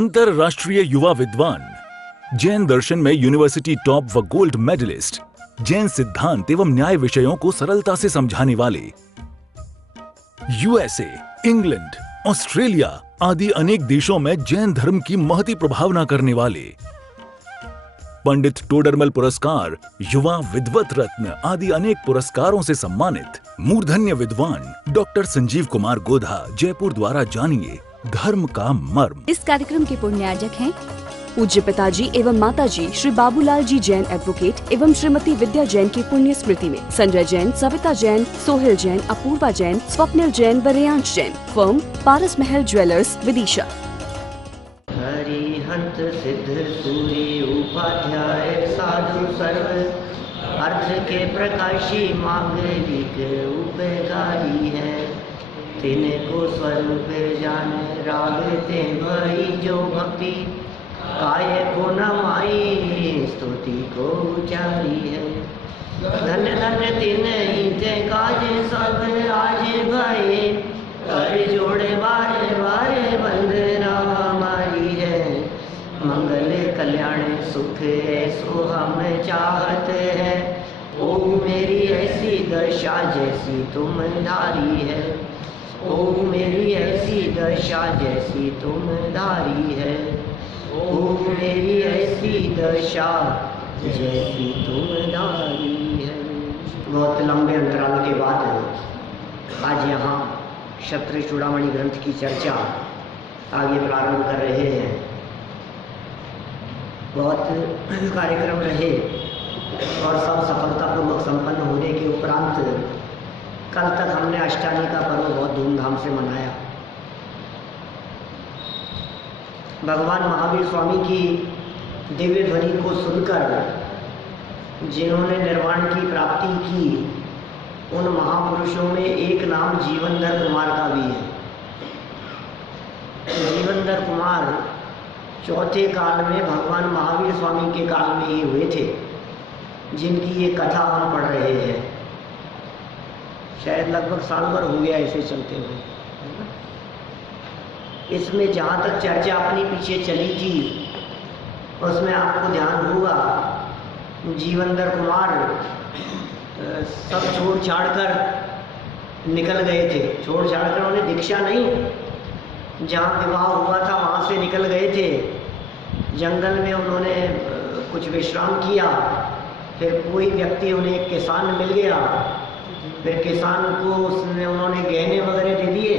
अंतरराष्ट्रीय युवा विद्वान, जैन दर्शन में यूनिवर्सिटी टॉप व गोल्ड मेडलिस्ट, जैन सिद्धांत एवं न्याय विषयों को सरलता से समझाने वाले, यूएसए, इंग्लैंड, ऑस्ट्रेलिया आदि अनेक देशों में जैन धर्म की महती प्रभावना करने वाले, पंडित टोडरमल पुरस्कार, युवा विद्वत रत्न आदि अनेक पुरस्कारों से सम्मानित मूर्धन्य विद्वान डॉक्टर संजीव कुमार गोधा जयपुर द्वारा जानिए धर्म का मर्म। इस कार्यक्रम के पुण्यार्जक हैं पूज्य पिताजी एवं माताजी श्री बाबूलाल जी जैन एडवोकेट एवं श्रीमती विद्या जैन की पुण्य स्मृति में संजय जैन, सविता जैन, सोहेल जैन, अपूर्वा जैन, स्वप्निल जैन व रेयांश जैन, फर्म पारस महल ज्वेलर्स, विदिशा। हरिहंत सिद्ध सूर्य उपाध्याय साधु सर्व अर्थ के प्रकाशी मांगलिक उपकारी है, तिनको स्वरूप जान रागते भई जो भक्ति, काय को नमाई स्तुति को उचारी है। धन धन तिन ते काज सब आज भये, कर जोड़े बारे बारे वंदना हमारी है। मंगल कल्याण सुख ऐसो हम चाहत है, ओ मेरी ऐसी दशा जैसी तुम धारी है, ओ मेरी ऐसी दशा जैसी तुम धारी है, ओ मेरी ऐसी दशा जैसी तुम धारी है। बहुत लंबे अंतराल के बाद आज यहाँ क्षत्रिय चूड़ामणि ग्रंथ की चर्चा आगे प्रारंभ कर रहे हैं। बहुत कार्यक्रम रहे और सब सफलतापूर्वक संपन्न होने के उपरांत कल तक हमने अष्टानी का पर्व बहुत धूमधाम से मनाया। भगवान महावीर स्वामी की दिव्य ध्वनि को सुनकर जिन्होंने निर्वाण की प्राप्ति की, उन महापुरुषों में एक नाम जीवनधर कुमार का भी है। जीवनधर कुमार चौथे काल में भगवान महावीर स्वामी के काल में ही हुए थे, जिनकी ये कथा हम पढ़ रहे हैं। शायद लगभग साल भर हो गया इसे चलते हुए। इसमें जहाँ तक चर्चा अपनी पीछे चली थी, उसमें आपको ध्यान होगा जीवनधर कुमार सब छोड़ छाड़ कर निकल गए थे। छोड़ छाड़ कर उन्हें दीक्षा नहीं, जहाँ विवाह हुआ था वहाँ से निकल गए थे। जंगल में उन्होंने कुछ विश्राम किया, फिर कोई व्यक्ति उन्हें एक किसान मिल गया, फिर किसान को उन्होंने गहने वगैरह दे दिए,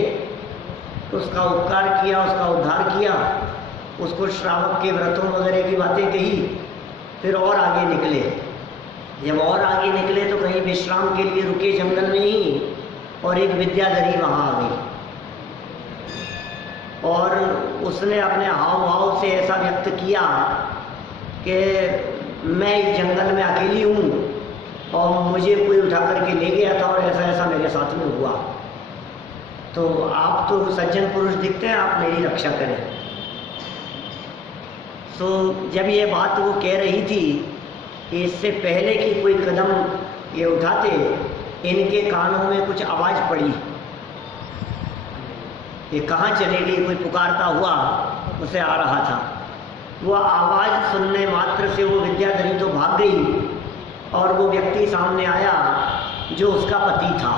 उसका उपकार किया, उसका उद्धार किया, उसको श्रावक के व्रतों वगैरह की बातें कही, फिर और आगे निकले। जब और आगे निकले तो कहीं विश्राम के लिए रुके जंगल में ही, और एक विद्याधरी वहाँ आ गई और उसने अपने हाव भाव से ऐसा व्यक्त किया कि मैं इस जंगल में अकेली हूँ और मुझे कोई उठा करके ले गया था और ऐसा ऐसा मेरे साथ में हुआ, तो आप तो सज्जन पुरुष दिखते हैं, आप मेरी रक्षा करें। तो जब ये बात वो कह रही थी कि इससे पहले कि कोई कदम ये उठाते, इनके कानों में कुछ आवाज़ पड़ी। ये कहाँ चले गई, कोई पुकारता हुआ उसे आ रहा था। वो आवाज़ सुनने मात्र से वो विद्याधरी तो भाग गई और वो व्यक्ति सामने आया जो उसका पति था।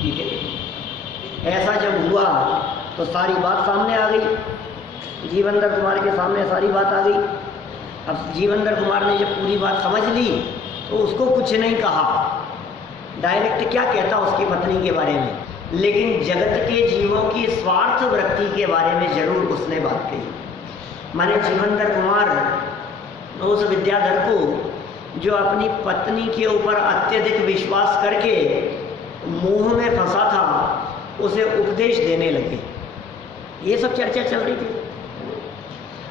ठीक है, ऐसा जब हुआ तो सारी बात सामने आ गई। जीवनधर कुमार के सामने सारी बात आ गई। अब जीवनधर कुमार ने जब पूरी बात समझ ली तो उसको कुछ नहीं कहा, डायरेक्ट क्या कहता उसकी पत्नी के बारे में, लेकिन जगत के जीवों की स्वार्थ वृत्ति के बारे में जरूर उसने बात कही। माने जीवनधर कुमार उस विद्याधर को, जो अपनी पत्नी के ऊपर अत्यधिक विश्वास करके मोह में फंसा था, उसे उपदेश देने लगे। ये सब चर्चा चल रही थी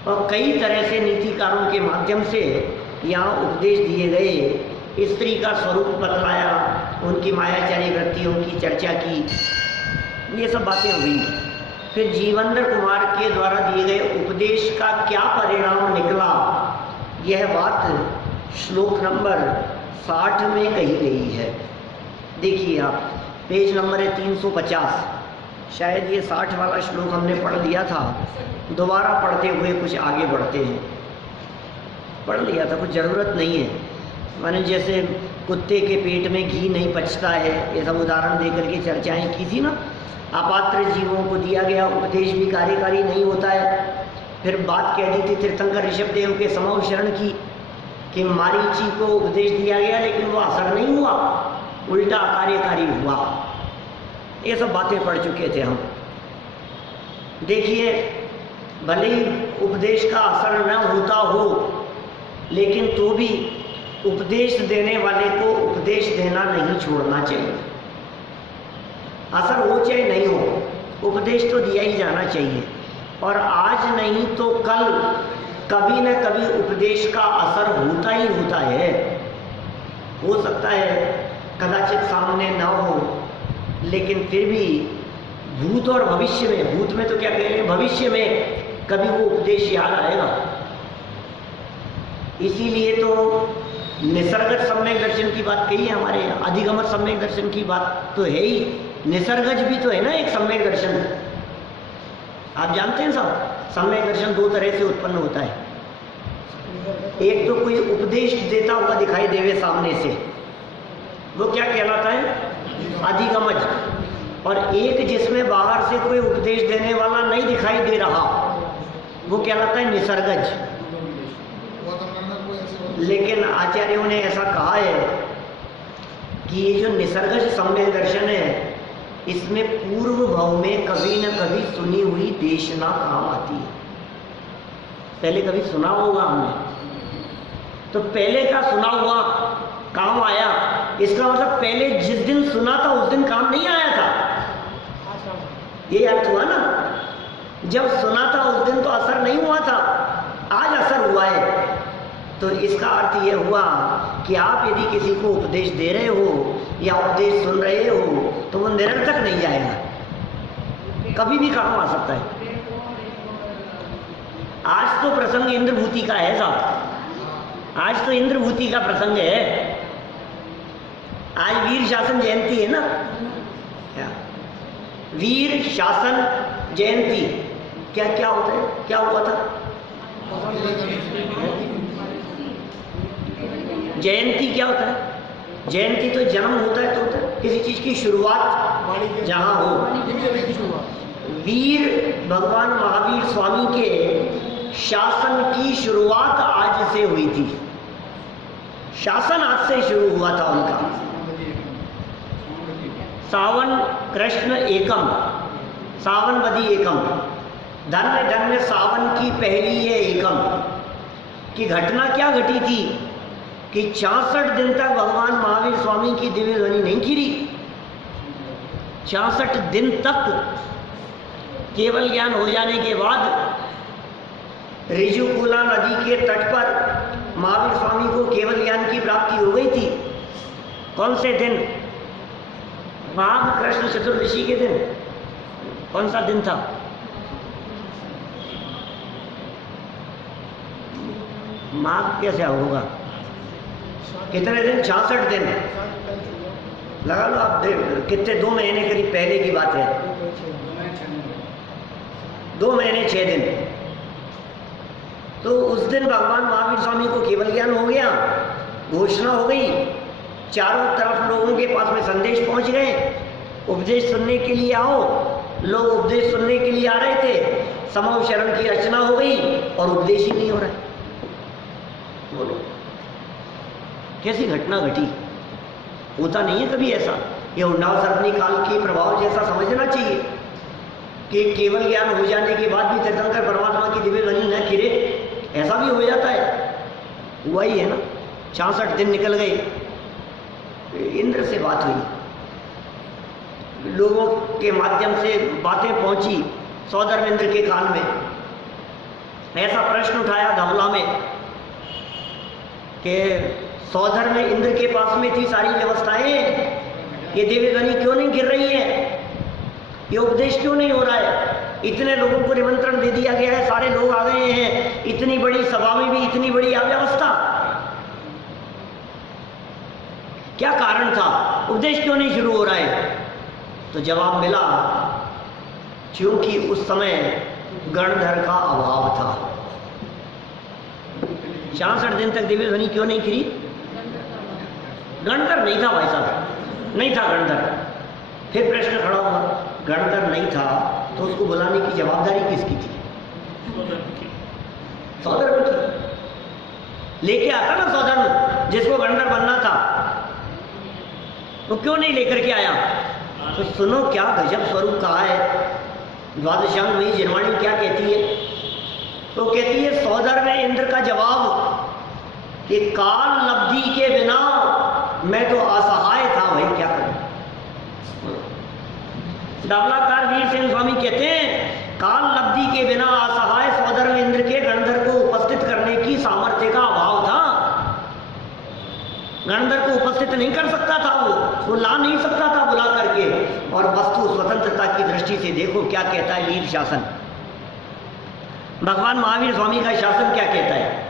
और कई तरह से नीतिकारों के माध्यम से यहाँ उपदेश दिए गए। स्त्री का स्वरूप बतलाया, उनकी मायाचारी वृत्तियों की चर्चा की, ये सब बातें हुई। फिर जीवनधर कुमार के द्वारा दिए गए उपदेश का क्या परिणाम निकला, यह बात श्लोक नंबर 60 में कही गई है। देखिए आप, पेज नंबर है 350, शायद ये 60 वाला श्लोक हमने पढ़ लिया था, दोबारा पढ़ते हुए कुछ आगे बढ़ते हैं। पढ़ लिया था, कुछ ज़रूरत नहीं है। मैंने जैसे कुत्ते के पेट में घी नहीं पचता है, ये सब उदाहरण दे करके चर्चाएं की थी ना। अपात्र जीवों को दिया गया उपदेश भी कार्यकारी नहीं होता है। फिर बात कह दी थी तीर्थंकर ऋषभदेव के समूह शरण की कि मारीची को उपदेश दिया गया लेकिन वो असर नहीं हुआ, उल्टा कार्यकारी हुआ। ये सब बातें पढ़ चुके थे हम। देखिए, भले ही उपदेश का असर न होता हो, लेकिन तो भी उपदेश देने वाले को उपदेश देना नहीं छोड़ना चाहिए। असर हो चाहे नहीं हो, उपदेश तो दिया ही जाना चाहिए। और आज नहीं तो कल कभी न कभी उपदेश का असर होता ही होता है। हो सकता है कदाचित सामने न हो, लेकिन फिर भी भूत और भविष्य में, भूत में तो क्या कहेंगे, भविष्य में कभी वो उपदेश याद आएगा। इसीलिए तो निसर्गज सम्यक दर्शन की बात कही है हमारे यहाँ। अधिगमत सम्यक दर्शन की बात तो है ही, निसर्गज भी तो है ना एक सम्यक दर्शन। आप जानते हैं साहब, सम्यक दर्शन दो तरह से उत्पन्न होता है। एक तो कोई उपदेश देता हुआ दिखाई देवे सामने से, वो क्या कहलाता है, अधिगमज। और एक जिसमें बाहर से कोई उपदेश देने वाला नहीं दिखाई दे रहा, वो कहलाता है निसर्गज। लेकिन आचार्यों ने ऐसा कहा है कि ये जो निसर्गज सम्यक दर्शन है, इसमें पूर्व भाव में कभी न कभी सुनी हुई देशना काम आती है। पहले कभी सुना होगा हमने, तो पहले का सुना हुआ काम आया। इसका मतलब पहले जिस दिन सुना था उस दिन काम नहीं आया था, ये अर्थ हुआ ना। जब सुना था उस दिन तो असर नहीं हुआ था, आज असर हुआ है। तो इसका अर्थ ये हुआ कि आप यदि किसी को उपदेश दे रहे हो या उपदेश सुन रहे हो तो वो निरर्थक नहीं जाएगा, कभी भी काम आ सकता है। आज तो प्रसंग इंद्रभूति का है साहब, आज तो इंद्रभूति का प्रसंग है। आज वीर शासन जयंती है ना, वीर शासन जयंती। क्या क्या होता है, क्या हुआ था? जयंती क्या होता है? जयंती तो जन्म होता है, तो होता है किसी चीज की शुरुआत जहां हो। वीर भगवान महावीर स्वामी के शासन की शुरुआत आज से हुई थी। शासन आज से शुरू हुआ था उनका। सावन कृष्ण एकम, सावन बदी एकम, धन्य धन्य सावन की पहली है एकम। की घटना क्या घटी थी कि 66 दिन तक भगवान महावीर स्वामी की दिव्य ध्वनि नहीं गिरी। 66 दिन तक केवल ज्ञान हो जाने के बाद ऋजुकुला नदी के तट पर महावीर स्वामी को केवल ज्ञान की प्राप्ति हो गई थी। कौन से दिन? माघ कृष्ण चतुर्दशी के दिन। कौन सा दिन था? माघ कैसे होगा? कितने दिन? 66 दिन लगा लो आप। कितने? 2 महीने करीब पहले की बात है। 2 महीने 6 दिन। तो उस दिन भगवान महावीर स्वामी को केवल ज्ञान हो गया, घोषणा हो गई, चारों तरफ लोगों के पास में संदेश पहुंच गए, उपदेश सुनने के लिए आओ। लोग उपदेश सुनने के लिए आ रहे थे, समूह शरण की रचना हो गई और उपदेश ही नहीं हो रहा है। बोलो कैसी घटना घटी? होता नहीं है कभी ऐसा। ये उन्नाव सर्वनी काल के प्रभाव जैसा समझना चाहिए कि केवल ज्ञान हो जाने के बाद भी तीर्थंकर परमात्मा की दिव्य ध्वनि न खिरे, ऐसा भी हो जाता है। हुआ ही है ना। 66 दिन निकल गए। इंद्र से बात हुई, लोगों के माध्यम से बातें पहुंची सौधर्म इंद्र के कान में। ऐसा प्रश्न उठाया धवला में कि सौधर्म इंद्र के पास में थी सारी व्यवस्थाएं, ये दिव्य ध्वनि क्यों नहीं गिर रही है, ये उपदेश क्यों नहीं हो रहा है? इतने लोगों को निमंत्रण दे दिया गया है, सारे लोग आ गए हैं, इतनी बड़ी सभा में भी इतनी बड़ी अव्यवस्था, क्या कारण था? उपदेश क्यों नहीं शुरू हो रहा है? तो जवाब मिला क्योंकि उस समय गणधर का अभाव था। 66 दिन तक दिव्य ध्वनि क्यों नहीं खिली? गणधर नहीं था भाई साहब, नहीं था गणधर। फिर प्रश्न खड़ा हुआ, गणधर नहीं था तो उसको बुलाने की जवाबदारी किसकी थी? सौधर्म की। लेके आता ना सौधर्म, जिसको गणधर बनना था, वो क्यों नहीं लेकर के आया? तो सुनो क्या गजब स्वरूप कहा है द्वादशांग में जिनवाणी क्या कहती है? तो कहती है सौधर्म में इंद्र का जवाब कि काल लब्धि के बिना मैं तो असहाय था, भाई क्या करूं। दावलाकार वीर सिंह स्वामी कहते हैं काल लब्धि के बिना असहाय सौधर्म इंद्र के गणधर को उपस्थित करने की सामर्थ्य का अभाव था। गणधर को उपस्थित नहीं कर सकता था, वो ला नहीं सकता था बुला करके। और वस्तु स्वतंत्रता की दृष्टि से देखो क्या कहता है लील शासन। भगवान महावीर स्वामी का शासन क्या कहता है?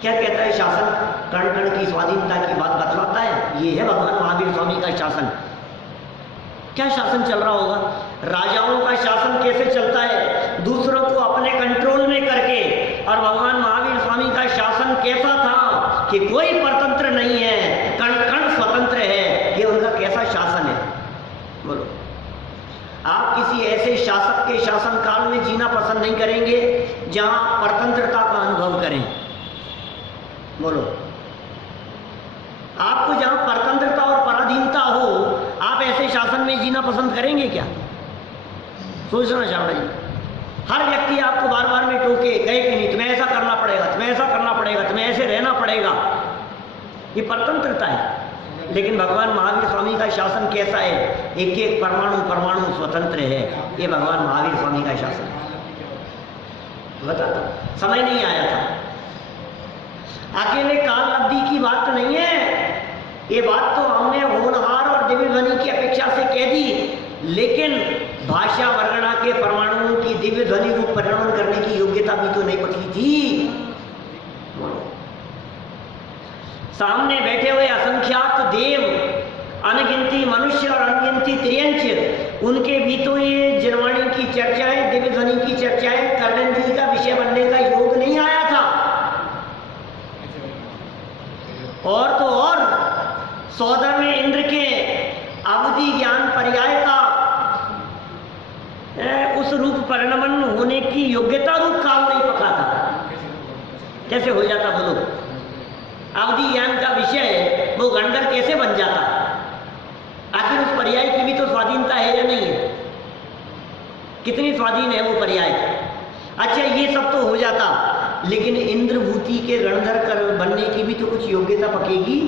क्या कहता है शासन? कण कण की स्वाधीनता की बात बतलाता है। ये है भगवान महावीर स्वामी का शासन। क्या शासन चल रहा होगा? राजाओं का शासन कैसे चलता है? दूसरों को अपने कंट्रोल में करके। और भगवान महावीर स्वामी का शासन कैसा था कि कोई परतंत्र नहीं है, कण कण स्वतंत्र है। ये उनका कैसा शासन है? बोलो। आप किसी ऐसे शासक के शासन काल में जीना पसंद नहीं करेंगे जहां परतंत्रता का अनुभव करें? बोलो। आपको जहां परतंत्रता और पराधीनता हो, आप ऐसे शासन में जीना पसंद करेंगे क्या? सोचना चाहना जी। हर व्यक्ति आपको बार बार में टोके, कहे कि नहीं तुम्हें ऐसा करना पड़ेगा, तुम्हें ऐसा करना पड़ेगा, तुम्हें ऐसे रहना पड़ेगा। ये परतंत्रता है। लेकिन भगवान महावीर स्वामी का शासन कैसा है? एक एक परमाणु परमाणु स्वतंत्र है। ये भगवान महावीर स्वामी का शासन बताता। समय नहीं आया था। अकेले काल अवधि की बात नहीं है, ये बात तो हमने होनहार और दिव्य ध्वनि की अपेक्षा से कह दी। लेकिन भाषा वर्णना के परमाणुओं की दिव्य ध्वनि रूप परिणमन करने की योग्यता भी तो नहीं पकी थी। सामने बैठे हुए असंख्यात देव, अनगिनती मनुष्य और अनगिनती त्रियंच, उनके भी तो ये जिनवाणी की चर्चाएं, दिव्य ध्वनि की चर्चाएं कर्णेंद्रिय का विषय बनने का योग नहीं आया था। और तो और सौधर्म में इंद्र के अवधि ज्ञान पर्याय का उस रूप परिणमन होने की योग्यता रूप काल नहीं पका था। कैसे हो जाता बोलो? अवधि ज्ञान का विषय वो गणधर कैसे बन जाता? आखिर उस पर्याय की भी तो स्वाधीनता है या नहीं है? कितनी स्वाधीन है वो पर्याय? अच्छा ये सब तो हो जाता, लेकिन इंद्रभूति के गणधर कर बनने की भी तो कुछ योग्यता पकेगी।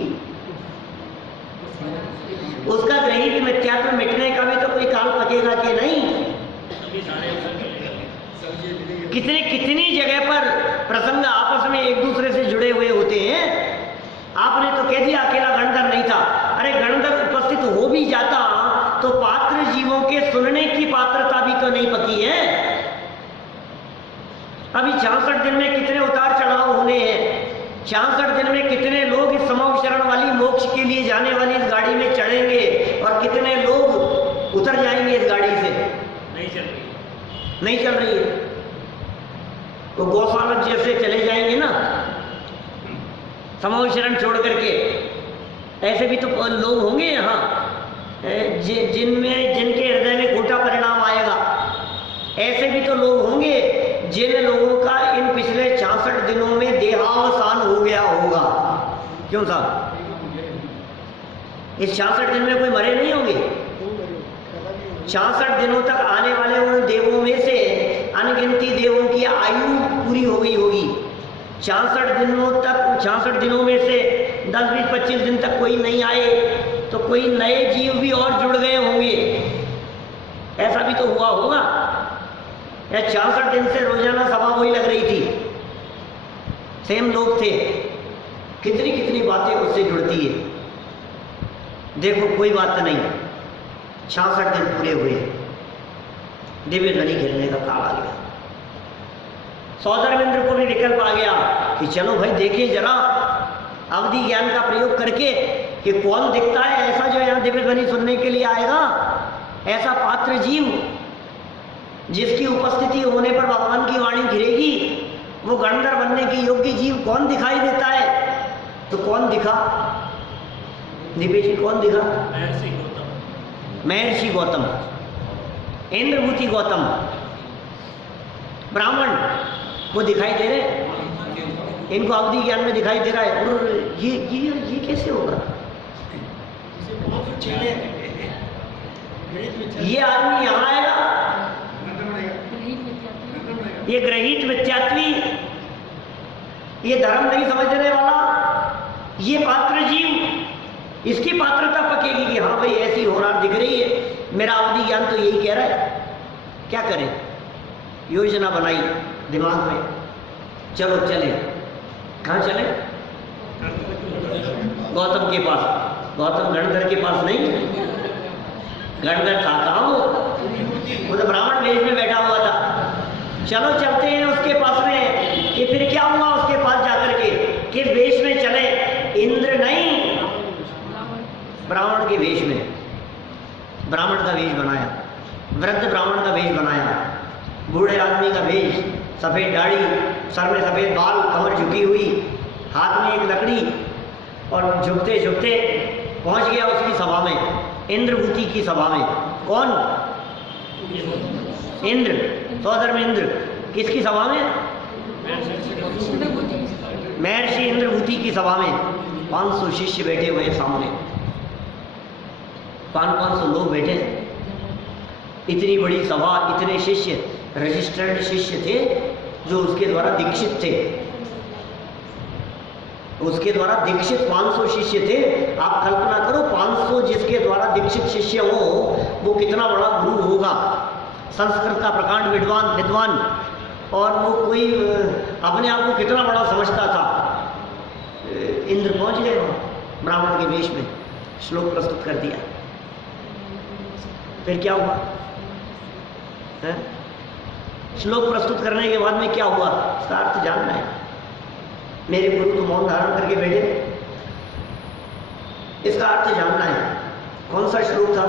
उसका ग्रहित मिथ्यात्व मिटने का भी तो कोई काल पकेगा कि नहीं? कितनी जगह पर प्रसंग आपस में एक दूसरे से जुड़े हुए होते हैं। आपने तो कह दिया अकेला गणधर नहीं था। अरे गणधर उपस्थित हो भी जाता तो पात्र जीवों के सुनने की पात्रता भी तो नहीं पकी है। अभी 66 दिन में कितने उतार चढ़ाव होने हैं। 66 दिन में कितने लोग इस समव शरण वाली मोक्ष के लिए जाने वाली इस गाड़ी में चढ़ेंगे और कितने लोग उतर जाएंगे इस गाड़ी से। नहीं चल रही है। तो गौशाला जैसे चले जाएंगे ना समव शरण छोड़ करके, ऐसे भी तो लोग होंगे यहाँ जिनके हृदय में खोटा परिणाम आएगा। ऐसे भी तो लोग होंगे जिन लोगों का इन पिछले 66 दिनों में देहावसान हो गया होगा। क्यों साहब? इस 66 दिन में कोई मरे नहीं होंगे। 66 दिनों तक आने वाले उन देवों में से अनगिनती देवों की आयु पूरी हो गई होगी। 66 दिनों में से 10, 20, 25 दिन तक कोई नहीं आए तो कोई नए जीव भी और जुड़ गए होंगे। ऐसा भी तो हुआ होगा। या 66 दिन से रोजाना सभा वही लग रही थी, सेम लोग थे। कितनी कितनी बातें उससे जुड़ती है। देखो कोई बात नहीं, 66 दिन पूरे हुए, दिव्य ध्वनि खेलने का काल आ गया। सौधर्मेंद्र को भी विकल्प आ गया कि चलो भाई देखिए जरा अवधि ज्ञान का प्रयोग करके कि कौन दिखता है ऐसा जो यहाँ दिव्य ध्वनि सुनने के लिए आएगा। ऐसा पात्र जीव जिसकी उपस्थिति होने पर भगवान की वाणी घिरेगी, वो गणधर बनने के योग्य जीव कौन दिखाई देता है? तो कौन दिखा? दिव्य जी कौन दिखा? महर्षि गौतम, इंद्रभूति गौतम, ब्राह्मण वो दिखाई दे रहे। इनको अवधि ज्ञान में दिखाई दे रहा है। और ये कैसे होगा? ये आदमी यहाँ आएगा, ये ग्रहित मिथ्यात्वी, ये धर्म नहीं समझने वाला, ये पात्र जीव, इसकी पात्रता पकेगी कि हाँ भाई ऐसी होरार दिख रही है। मेरा अवधि ज्ञान तो यही कह रहा है। क्या करें? योजना बनाई दिमाग में, चलो चले। कहाँ चले? गौतम के पास। गौतम गणधर के पास नहीं, गणधर था कहाँ वो तो ब्राह्मण वेश में बैठा हुआ था। चलो चलते हैं उसके पास में। कि फिर क्या हुआ उसके पास जाकर के? किस वेश में चले? इंद्र नहीं, ब्राह्मण के वेश में। ब्राह्मण का वेश बनाया, वृद्ध ब्राह्मण का वेश बनाया, बूढ़े आदमी का वेश, सफेद दाढ़ी, सर में सफेद बाल, कमर झुकी हुई, हाथ में एक लकड़ी, और झुकते झुकते पहुंच गया उसकी सभा में, इंद्रभूति की सभा में। कौन? इंद्र, सौधर्म इंद्र। किसकी सभा में? महर्षि इंद्रभूति की सभा में। 500 शिष्य बैठे हुए सामने, 500 लोग बैठे। इतनी बड़ी सभा, इतने शिष्य, रजिस्टर्ड शिष्य थे जो उसके द्वारा दीक्षित थे। उसके द्वारा दीक्षित 500 शिष्य थे। आप कल्पना करो 500 जिसके द्वारा दीक्षित शिष्य हो वो कितना बड़ा गुरु होगा। संस्कृत का प्रकांड विद्वान, और वो कोई अपने आप को कितना बड़ा समझता था। इंद्र पहुंच गए वहाँ ब्राह्मण के वेश में, श्लोक प्रस्तुत कर दिया। फिर क्या हुआ है? श्लोक प्रस्तुत करने के बाद में क्या हुआ इसका अर्थ जानना है। मेरे गुरु तो मौन धारण करके बैठे, इसका अर्थ जानना है। कौन सा श्लोक था?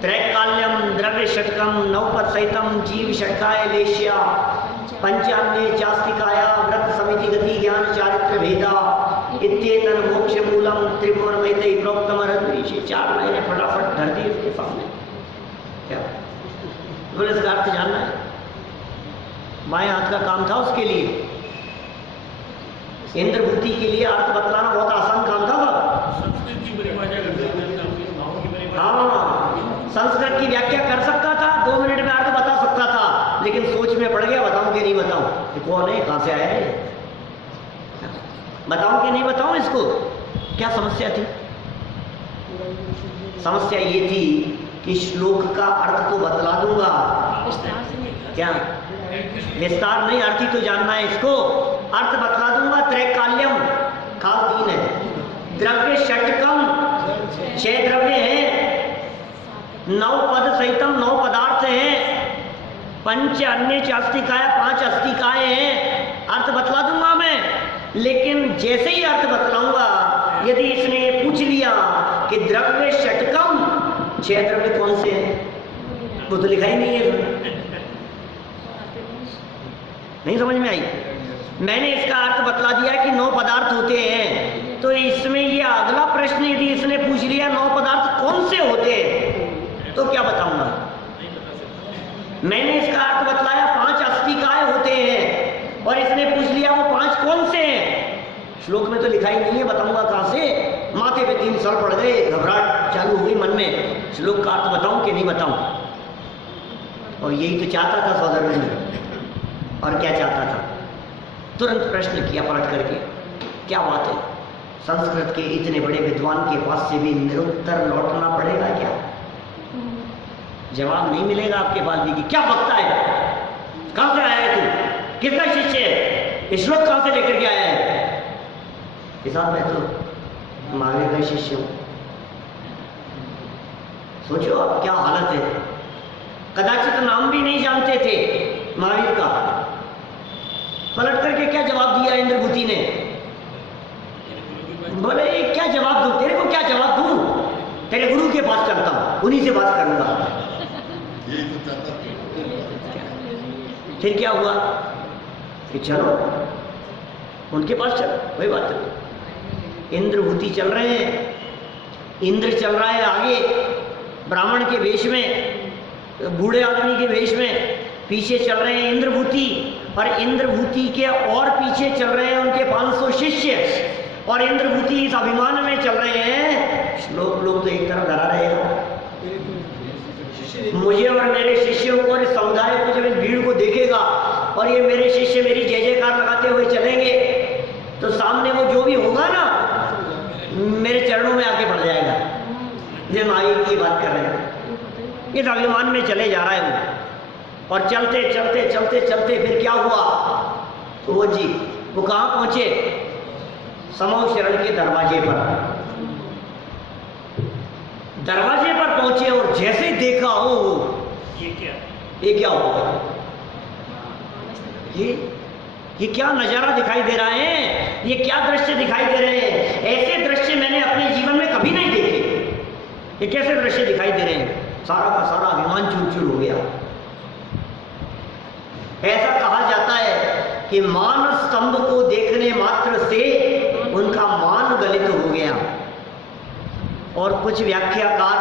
त्रैकाल्यम द्रव्य षटकम नवपद सहितम जीव षटकाय लेश्या पंचान्ये चास्तिकाया व्रत समिति गति ज्ञान चारित्र भेदा इत्येतन मोक्ष मूलम त्रिपुर मैत्री प्रोक्तम रद्रीशे। 4 लाइनें फटाफट धर दी उसके सामने। क्या बोले? इसका अर्थ जानना है। बाएं हाथ का काम था उसके लिए। इंद्रभूति के लिए अर्थ बतलाना बहुत आसान काम था। हाँ, संस्कृत की व्याख्या कर सकता था, 2 मिनट में अर्थ बता सकता था, लेकिन सोच में पड़ गया बताऊं कि नहीं बताऊं। ये कौन है? कहां से आया है? बताऊं कि नहीं बताऊं इसको? क्या समस्या थी? समस्या ये थी कि श्लोक का अर्थ तो बतला दूंगा, क्या विस्तार नहीं, अर्थ ही तो जानना है इसको। अर्थ बतला दूंगा। त्रैकाल्यम काल 3 है, द्रव्य षटकम 6 द्रव्य हैं, 9 पद सहितम 9 पदार्थ हैं, पंच अन्य अस्तिकाय 5 अस्तिकाएं हैं। अर्थ बतला दूंगा मैं, लेकिन जैसे ही अर्थ बतलाऊंगा यदि इसने पूछ लिया कि द्रव्य षटकम 6 द्रव्य कौन से हैं, वो तो लिखा ही नहीं है। नहीं समझ में आई? मैंने इसका अर्थ बतला दिया कि 9 पदार्थ होते हैं, तो इसमें ये अगला प्रश्न यदि इसने पूछ लिया 9 पदार्थ कौन से होते हैं, तो क्या बताऊंगा? मैंने इसका अर्थ बतलाया 5 अस्तिकाय होते हैं, और इसने पूछ लिया वो 5 कौन से हैं। श्लोक में तो लिखा ही नहीं है, बताऊंगा कहां से? माथे पे 3 सर पड़ गए, घबराहट चालू हुई मन में। श्लोक का अर्थ बताऊं कि नहीं बताऊं? और यही तो चाहता था सौधर्म जी। और क्या चाहता था? तुरंत प्रश्न किया पलट करके, क्या बात है, संस्कृत के इतने बड़े विद्वान के पास से भी निरुत्तर लौटना पड़ेगा क्या? जवाब नहीं मिलेगा आपके वाल्मीकि। क्या बकता है? कहां से आया है तू? किसका शिष्य है? ये श्लोक कहां से लेकर के आया है? किसान, मैं तो महावीर का शिष्य हूं। सोचो आप क्या हालत है। कदाचित नाम भी नहीं जानते थे महावीर का। पलट करके क्या जवाब दिया इंद्रभूति ने? बोले क्या जवाब दूं तेरे को? क्या जवाब दूं? तेरे गुरु के पास चलता हूँ, उन्हीं से बात करूंगा। फिर क्या हुआ कि चलो उनके पास चलो, वही बात है। इंद्रभूति चल रहे हैं, इंद्र चल रहा है आगे ब्राह्मण के वेश में, बूढ़े आदमी के वेश में, पीछे चल रहे हैं इंद्रभूति, और इंद्रभूति के और पीछे चल रहे हैं उनके 500 शिष्य, और इंद्रभूति इस अभिमान में चल रहे हैं। श्लोक लोग तो एक तरफ धरा रहेगा, मुझे और मेरे शिष्यों को और इस समुदाय को, जब इस भीड़ को देखेगा और ये मेरे शिष्य मेरी जय जयकार लगाते हुए चलेंगे, तो सामने वो जो भी होगा ना मेरे चरणों में आके पड़ जाएगा। जब आगे की बात कर रहे हैं, इस अभिमान में चले जा रहा है वो, और चलते चलते चलते चलते फिर क्या हुआ, तो वो जी वो कहाँ पहुंचे, समूह शरण के दरवाजे पर। दरवाजे पर पहुंचे और जैसे देखा हो, ये क्या हुआ, ये क्या नजारा दिखाई दे रहा है, ये क्या दृश्य दिखाई दे रहे हैं। ऐसे दृश्य मैंने अपने जीवन में कभी नहीं देखे। ये कैसे दृश्य दिखाई दे रहे हैं, सारा का सारा अभिमान चूर चूर हो गया। ऐसा कहा जाता है कि मान स्तंभ को देखने मात्र से उनका मान गलित हो गया। और कुछ व्याख्याकार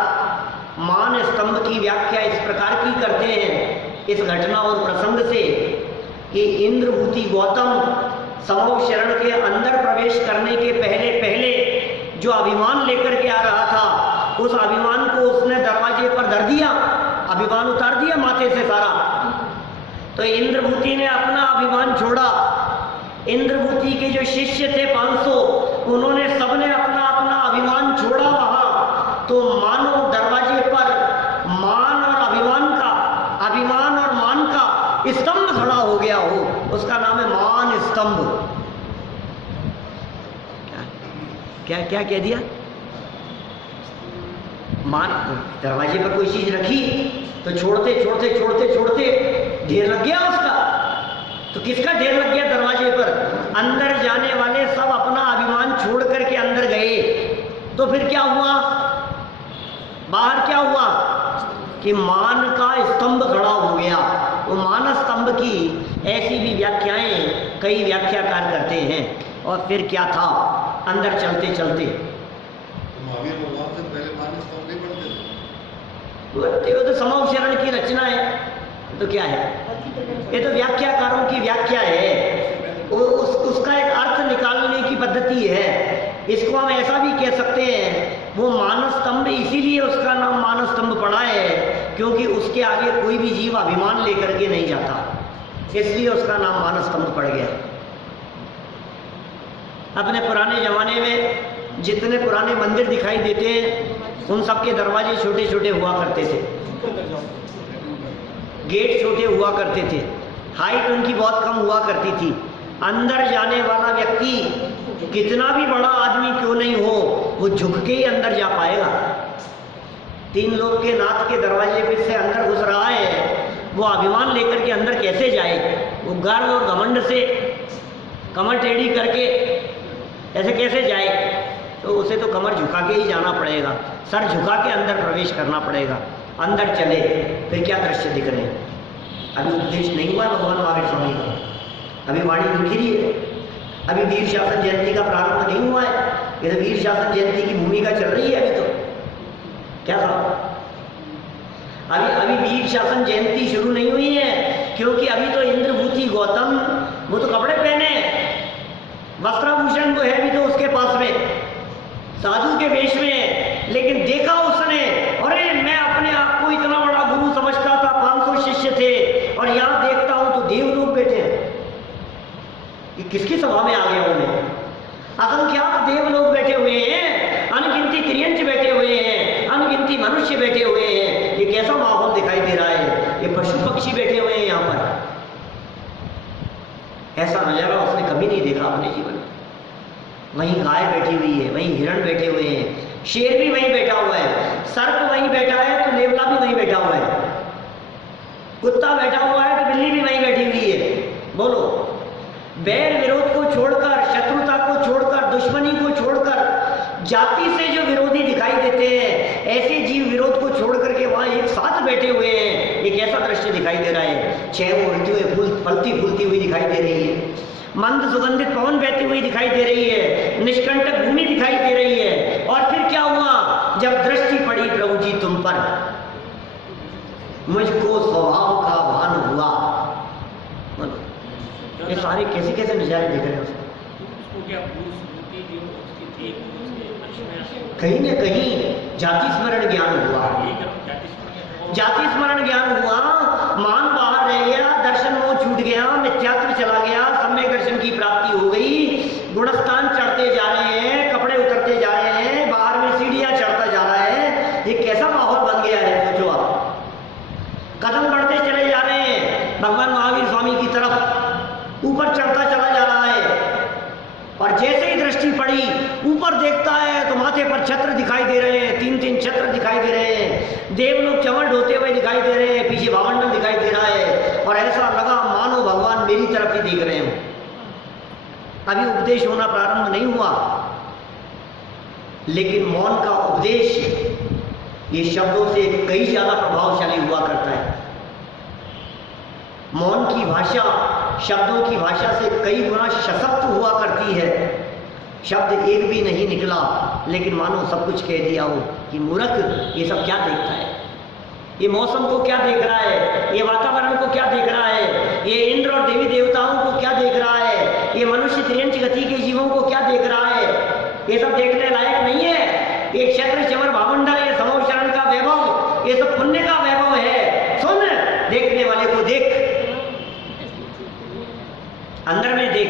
मान स्तंभ की व्याख्या इस प्रकार की करते हैं इस घटना और प्रसंग से कि इंद्रभूति गौतम समूह शरण के अंदर प्रवेश करने के पहले पहले जो अभिमान लेकर के आ रहा था, उस अभिमान को उसने दरवाजे पर धर दिया, अभिमान उतार दिया माथे से सारा। तो इंद्रभूति ने अपना अभिमान छोड़ा। इंद्रभूति के जो शिष्य थे 500, उन्होंने सबने अपना अपना अभिमान छोड़ा वहां। तो मानो दरवाजे पर मान और अभिमान और मान का स्तंभ खड़ा हो गया हो, उसका नाम है मान स्तंभ। क्या क्या कह दिया, मान दरवाजे पर कोई चीज रखी तो छोड़ते छोड़ते छोड़ते छोड़ते ढेर लग गया उसका। तो किसका ढेर लग गया दरवाजे पर, अंदर जाने वाले सब अपना अभिमान छोड़ करके अंदर गए। तो फिर क्या हुआ, बाहर क्या हुआ कि मान का स्तंभ खड़ा हो गया। वो मान स्तंभ की ऐसी भी व्याख्याएं कई व्याख्याकार करते हैं। और फिर क्या था, अंदर चलते चलते वो तो समूह शरण की रचना है, तो क्या है, ये तो व्याख्याकारों की व्याख्या है, उसका एक अर्थ निकालने की पद्धति है। इसको हम ऐसा भी कह सकते हैं, वो मानस स्तंभ इसीलिए उसका नाम मानस स्तंभ पड़ा है क्योंकि उसके आगे कोई भी जीव अभिमान लेकर के नहीं जाता, इसलिए उसका नाम मानस स्तंभ पड़ गया। अपने पुराने जमाने में जितने पुराने मंदिर दिखाई देते हैं उन सबके दरवाजे छोटे छोटे हुआ करते थे, गेट छोटे हुआ करते थे, हाइट उनकी बहुत कम हुआ करती थी। अंदर जाने वाला व्यक्ति कितना भी बड़ा आदमी क्यों नहीं हो, वो झुक के ही अंदर जा पाएगा। 3 लोग के नाथ के दरवाजे पे से अंदर घुस रहा है, वो अभिमान लेकर के अंदर कैसे जाए, वो गर्व और घमंड से कमर टेढ़ी करके ऐसे कैसे जाए, तो उसे तो कमर झुका के ही जाना पड़ेगा, सर झुका के अंदर प्रवेश करना पड़ेगा। अंदर चले, फिर क्या दृश्य दिख रहे हैं। अभी उपदेश नहीं हुआ भगवान महावीर स्वामी का, अभी वाणी लिखी रही है, अभी वीर शासन जयंती का प्रारंभ नहीं हुआ है, ये तो वीर शासन जयंती की भूमिका चल रही है। अभी तो क्या था, अभी वीर शासन जयंती शुरू नहीं हुई है, क्योंकि अभी तो इंद्रभूति गौतम वो तो कपड़े पहने, वस्त्राभूषण वो है अभी तो उसके पास में, साधु के वेश में। लेकिन देखा उसने, अरे मैं अपने आप को इतना बड़ा गुरु समझता था, 500 शिष्य थे, और यहाँ देखता हूं तो देवलोक बैठे हैं। ये किसकी सभा में आ गया उन्हें, असंख्यात देवलोक बैठे हुए हैं, अनगिनती त्रियंच बैठे हुए हैं, अनगिनती मनुष्य बैठे हुए हैं। ये कैसा माहौल दिखाई दे रहा है, ये पशु पक्षी बैठे हुए हैं यहाँ पर। ऐसा नजारा उसने कभी नहीं देखा अपने जीवन में। वहीं गाय बैठी हुई है, वहीं हिरण बैठे हुए हैं, शेर भी वहीं बैठा हुआ है, सर्प वहीं बैठा है तो नेवला भी वहीं बैठा हुआ है, कुत्ता बैठा हुआ है तो बिल्ली भी वहीं बैठी हुई है। बोलो, बैर विरोध को छोड़कर, शत्रुता को छोड़कर, दुश्मनी को छोड़कर जाति से जो विरोधी दिखाई देते हैं, ऐसे जीव विरोध को छोड़ करके वहां एक साथ बैठे हुए हैं। एक ऐसा दृश्य दिखाई दे रहा है। छह ऋतुएं फलती फूलती हुई दिखाई दे रही है, मंद सुगंधित पवन बहती हुई दिखाई दे रही है, निष्कंटक भूमि दिखाई दे रही है। और फिर क्या हुआ, जब दृष्टि पड़ी प्रभु जी तुम पर, मुझको स्वभाव का भान हुआ। ये सारे कैसे कैसे नजारे देख रहे हैं उसको। कहीं न कहीं जाति स्मरण ज्ञान हुआ, जाति स्मरण ज्ञान हुआ, मान बाहर रह गया, दर्शन मोह छूट गया, मिथ्यात्व चला गया, सम्यक दर्शन की प्राप्ति हो गई। गुणस्थान चढ़ते जा रहे हैं, कपड़े उतरते जा रहे हैं, बाहर में सीढ़ियां चढ़ता जा रहा है। ये कैसा माहौल बन गया है, सोचो आप। कदम बढ़ते चले जा रहे हैं भगवान महावीर स्वामी की तरफ, ऊपर चढ़ता चला जा रहा है। और जैसे ही दृष्टि पड़ी, ऊपर देखता है तो माथे पर छत्र दिखाई दे रहे हैं, तीन तीन छत्र दिखाई दे रहे हैं, देवलोक चमड़ ढोते हुए दिखाई दे रहे हैं, पीछे भावमंडल दिखाई दे रहा है। और ऐसा लगा मानो भगवान मेरी तरफ ही देख रहे हो। अभी उपदेश होना प्रारंभ नहीं हुआ, लेकिन मौन का उपदेश ये शब्दों से कई ज्यादा प्रभावशाली हुआ करता है। मौन की भाषा शब्दों की भाषा से कई गुना सशक्त हुआ करती है। शब्द एक भी नहीं निकला, लेकिन मानो सब कुछ कह दिया हो कि मूर्ख ये सब क्या देखता है, ये मौसम को क्या देख रहा है, ये वातावरण को क्या देख रहा है, ये इंद्र और देवी देवताओं को क्या देख रहा है, ये मनुष्य त्रियंच गति के जीवों को क्या देख रहा है। ये सब देखने लायक नहीं है। ये क्षत्र चमर भावमंडल, ये समूह शरण का वैभव, ये सब पुण्य का वैभव है। सुन, देखने वाले को देख, अंदर में देख,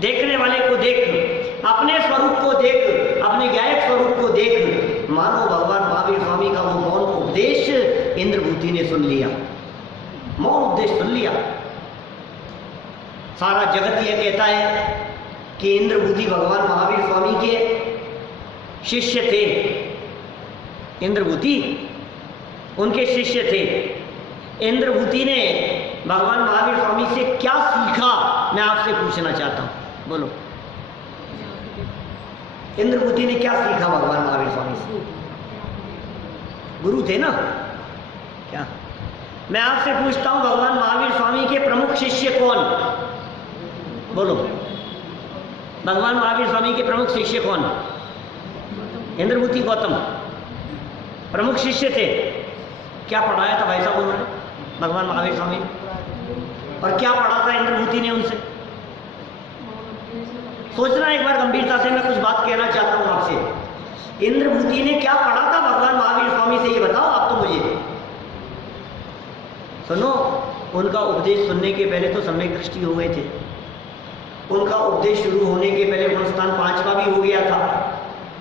देखने वाले को देख, अपने स्वरूप को देख, अपने गायक स्वरूप को देख। मानो भगवान महावीर स्वामी का वो मौन उपदेश इंद्रभूति ने सुन लिया, मौन उपदेश सुन लिया। सारा जगत यह कहता है कि इंद्रभूति भगवान महावीर स्वामी के शिष्य थे। इंद्रभूति उनके शिष्य थे। इंद्रभूति ने भगवान महावीर स्वामी से क्या सीखा, मैं आपसे पूछना चाहता हूं, बोलो। इंद्रभूति ने क्या सीखा भगवान महावीर स्वामी से? गुरु थे ना क्या? मैं आपसे पूछता हूं, भगवान महावीर स्वामी के प्रमुख शिष्य कौन? बोलो। भगवान महावीर स्वामी के प्रमुख शिष्य कौन? इंद्रभूति गौतम प्रमुख शिष्य थे। क्या पढ़ाया था भाई साहब उन्होंने भगवान महावीर स्वामी, और क्या पढ़ा था इंद्रभूति ने उनसे? सोचना एक बार गंभीरता से, मैं कुछ बात कहना चाहता हूं आपसे। इंद्रभूति ने क्या पढ़ा था भगवान महावीर स्वामी से, ये बताओ आप तो मुझे। सुनो, उनका उपदेश सुनने के पहले तो सम्यक दृष्टि हो गए थे। उनका उपदेश शुरू होने के पहले गुणस्थान 5वां भी हो गया था।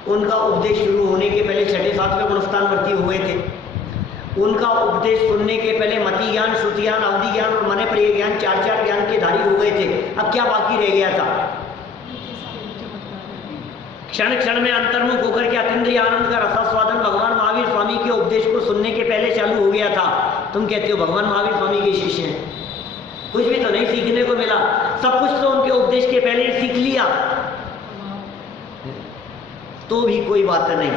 उनका उपदेश शुरू होने के पहले 6-7वें गुणस्थान भर्ती हो गए थे। उनका उपदेश सुनने के पहले मति ज्ञान, श्रुति ज्ञान, अवधि ज्ञान और मने प्रिय ज्ञान, 4 ज्ञान के धारी हो गए थे। अब क्या बाकी रह गया था? क्षण क्षण में अंतर्मुख होकर के अतीन्द्रिय आनंद का रसास्वादन भगवान महावीर स्वामी के उपदेश को सुनने के पहले चालू हो गया था। तुम कहते हो भगवान महावीर स्वामी के शिष्य हैं, कुछ भी तो नहीं सीखने को मिला। सब कुछ तो उनके उपदेश के पहले ही सीख लिया, तो भी कोई बात नहीं।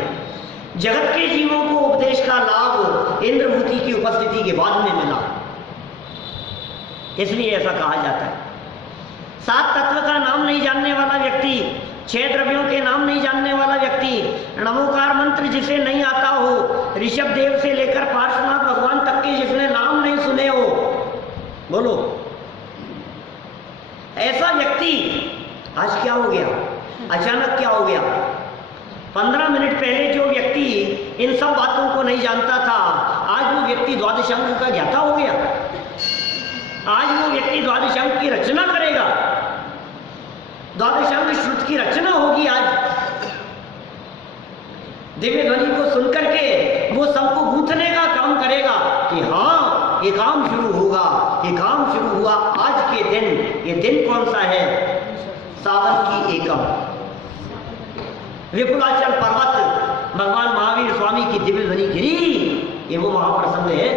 जगत के जीवों को उपदेश का लाभ इंद्रभूति की उपस्थिति के बाद में मिला, इसलिए ऐसा कहा जाता है। 7 तत्व का नाम नहीं जानने वाला व्यक्ति, 6 द्रव्यों के नाम नहीं जानने वाला व्यक्ति, नमोकार मंत्र जिसे नहीं आता हो, ऋषभ देव से लेकर पार्श्वनाथ भगवान तक के जिसने नाम नहीं सुने हो, बोलो, ऐसा व्यक्ति आज क्या हो गया? अचानक क्या हो गया? 15 मिनट पहले जो व्यक्ति इन सब बातों को नहीं जानता था, आज वो व्यक्ति द्वादशांक का ज्ञाता हो गया। आज वो व्यक्ति द्वादशांक की रचना करेगा, द्वादशांक श्रुत की रचना होगी। आज दिव्य ध्वनि को सुनकर के वो सबको गूंथने का काम करेगा कि हाँ, ये काम शुरू होगा, ये काम शुरू हुआ आज के दिन। ये दिन कौन सा है? सावन की एकम, विपुलाचल पर्वत, भगवान महावीर स्वामी की दिव्य ध्वनि गिरी। ये वो महाप्रसंग है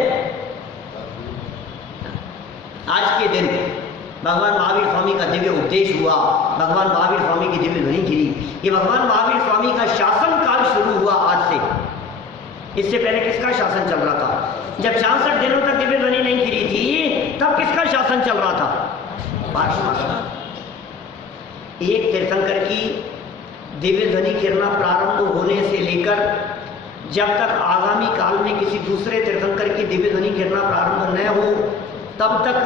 आज के दिन। भगवान महावीर स्वामी का दिव्य उपदेश हुआ, भगवान महावीर स्वामी की दिव्य ध्वनि गिरी। ये भगवान महावीर स्वामी का शासन काल शुरू हुआ आज से। इससे पहले किसका शासन चल रहा था? जब 66 दिनों तक दिव्य ध्वनि नहीं गिरी थी तब किसका शासन चल रहा था? पार्श्वनाथ। एक तीर्थंकर की दिव्य ध्वनि गिरना प्रारंभ होने से लेकर जब तक आगामी काल में किसी दूसरे तीर्थंकर की दिव्य ध्वनि गिरना प्रारंभ न हो तब तक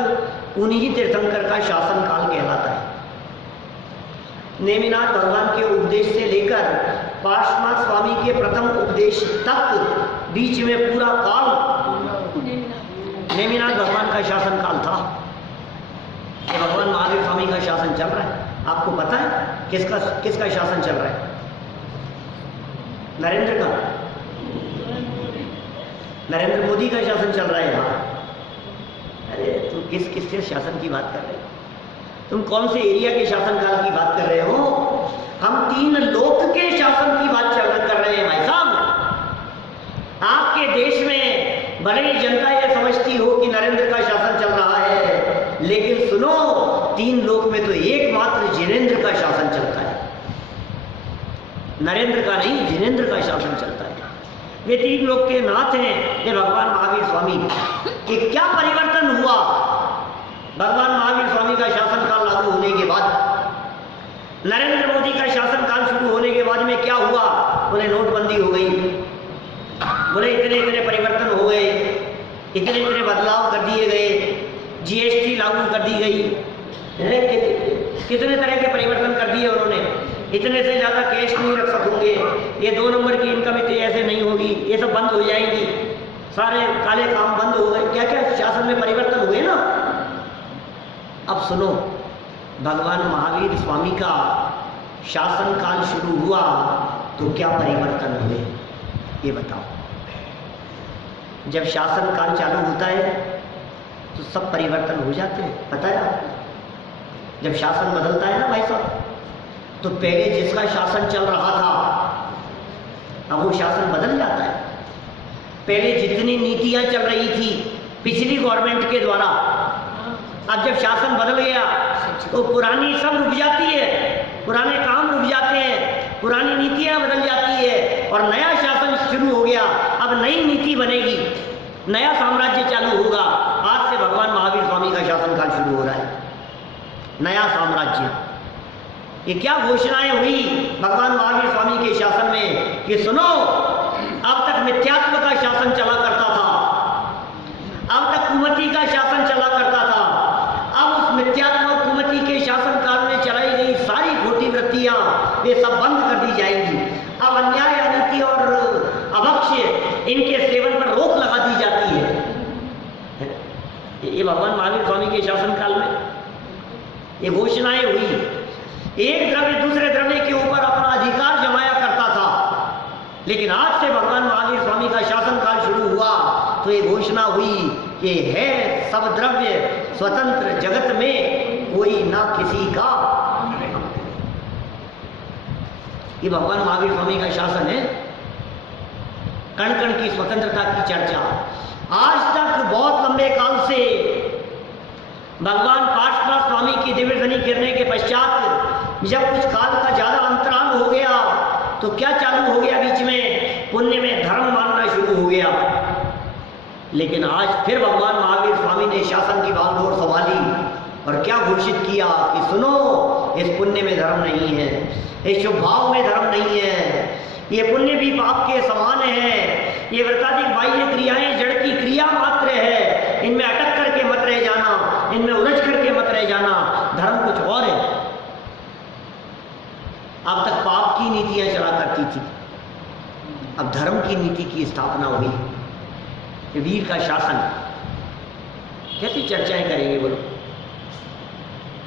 उन्हीं तीर्थंकर का शासन काल कहलाता है। नेमिनाथ भगवान के उपदेश से लेकर पार्श्वनाथ स्वामी के प्रथम उपदेश तक बीच में पूरा काल नेमिनाथ भगवान का शासन काल था। ये भगवान महावीर स्वामी का शासन चल रहा है। आपको पता है किसका शासन चल रहा है? नरेंद्र का, नरेंद्र मोदी का शासन चल रहा है यहाँ। अरे तुम किस शासन की बात कर रहे हो? तुम कौन से एरिया के शासन काल की बात कर रहे हो? हम 3 लोक के शासन की बात कर रहे हैं भाई साहब। आपके देश में भले ही जनता यह समझती हो कि नरेंद्र का शासन चल रहा है, लेकिन सुनो, 3 लोक में तो एकमात्र जिनेंद्र का शासन चलता है। नरेंद्र का नहीं, जिनेंद्र का शासन चलता है। वे 3 लोक के नाथ हैं, ये भगवान महावीर स्वामी। कि क्या परिवर्तन हुआ भगवान महावीर स्वामी का शासन काल लागू होने के बाद? नरेंद्र मोदी का शासन काल शुरू होने के बाद में क्या हुआ? बोले नोटबंदी हो गई, बोले इतने परिवर्तन हो गए, इतने बदलाव कर दिए गए, जीएसटी लागू कर दी गई, कितने तरह के परिवर्तन कर दिए उन्होंने। इतने से ज़्यादा कैश नहीं रख सकोगे, ये 2 नंबर की इनकम इतनी ऐसे नहीं होगी, ये सब बंद हो जाएंगी, सारे काले काम बंद हो गए। क्या क्या शासन में परिवर्तन हुए ना। अब सुनो, भगवान महावीर स्वामी का शासन काल शुरू हुआ तो क्या परिवर्तन हुए ये बताओ। जब शासन काल चालू होता है तो सब परिवर्तन हो जाते हैं, पता है आपको? जब शासन बदलता है ना भाई साहब, तो पहले जिसका शासन चल रहा था अब वो शासन बदल जाता है। पहले जितनी नीतियां चल रही थी पिछली गवर्नमेंट के द्वारा, अब जब शासन बदल गया तो पुरानी सब रुक जाती है, पुराने काम रुक जाते हैं, पुरानी नीतियां बदल जाती है और नया शासन शुरू हो गया। अब नई नीति बनेगी, नया साम्राज्य चालू होगा। आज से भगवान महावीर स्वामी का शासन काल शुरू हो रहा है, नया साम्राज्य। ये क्या घोषणाएं हुई भगवान महावीर स्वामी के शासन में कि सुनो, अब तक मिथ्यात्व का शासन चला करता था, अब तक कुमति का शासन चला करता था। अब उस मिथ्यात्व और कुमति के शासन काल में चलाई गई सारी खोटी वृत्तियां वे सब बंद कर दी जाएंगी। अब अन्याय, अनीति और अभक्ष्य इनके सेवन पर रोक लगा दी जाती है। ये भगवान महावीर स्वामी के शासन काल में ये घोषणाएं हुई। एक द्रव्य दूसरे द्रव्य के ऊपर अपना अधिकार जमाया करता था, लेकिन आज से भगवान महावीर स्वामी का शासन काल शुरू हुआ तो ये घोषणा हुई कि है सब द्रव्य स्वतंत्र, जगत में कोई ना किसी का। ये भगवान महावीर स्वामी का शासन है। कण कण की स्वतंत्रता की चर्चा आज तक बहुत लंबे काल से भगवान पार्श्वनाथ स्वामी की दिव्य ध्वनि गिरने के पश्चात जब कुछ काल का ज्यादा अंतराल हो गया तो क्या चालू हो गया? बीच में पुण्य में धर्म मानना शुरू हो गया। लेकिन आज फिर भगवान महावीर स्वामी ने शासन की बागडोर संभाली और क्या घोषित किया कि सुनो, इस पुण्य में धर्म नहीं है, इस शुभ भाव में धर्म नहीं है, ये पुण्य भी पाप के समान है, ये व्रताधिक बाह्य क्रियाएं जड़ की क्रिया मात्र है, इनमें अटक करके मत रह जाना, इनमें उलझ करके मत रह जाना, धर्म कुछ और है। अब तक पाप की नीतियां चला करती थी, अब धर्म की नीति की स्थापना हुई। वीर का शासन, कैसी चर्चाएं करेंगे बोलो?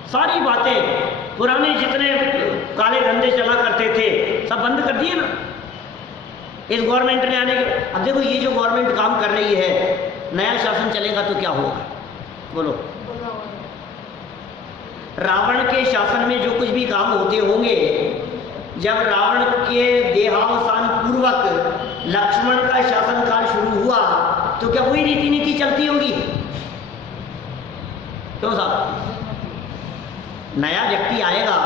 सारी बातें पुराने जितने काले धंधे चला करते थे सब बंद कर दिए ना इस गवर्नमेंट ने आने के। अब देखो, ये जो गवर्नमेंट काम कर रही है, नया शासन चलेगा तो क्या होगा बोलो? रावण के शासन में जो कुछ भी काम होते होंगे, जब रावण के देहावसान पूर्वक लक्ष्मण का शासन काल शुरू हुआ तो क्या वही रीति नीति चलती होगी? क्यों साहब? नया व्यक्ति आएगा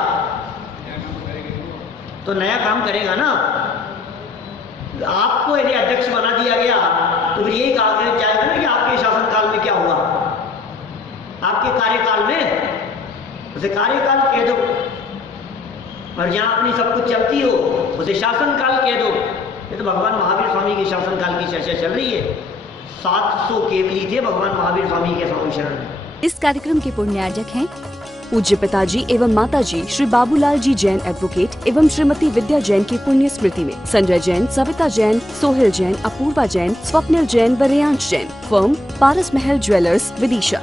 तो नया काम करेगा ना। आपको यदि अध्यक्ष बना दिया गया तो फिर यही कहा जाएगा ना कि आपके शासनकाल में क्या हुआ, आपके कार्यकाल में। उसे कार्यकाल कह दो, और जहां अपनी सब कुछ चलती हो उसे शासनकाल कह दो। ये तो भगवान महावीर स्वामी के शासनकाल की चर्चा चल रही है। 700 केवली थे भगवान महावीर स्वामी के स्वामी शरण में। इस कार्यक्रम के पुण्यार्जक हैं पूज्य पिताजी एवं माताजी श्री बाबूलाल जी जैन एडवोकेट एवं श्रीमती विद्या जैन की पुण्य स्मृति में संजय जैन, सविता जैन, सोहेल जैन, अपूर्वा जैन, स्वप्निल जैन व रेयांश जैन। फर्म पारस महल ज्वेलर्स, विदिशा।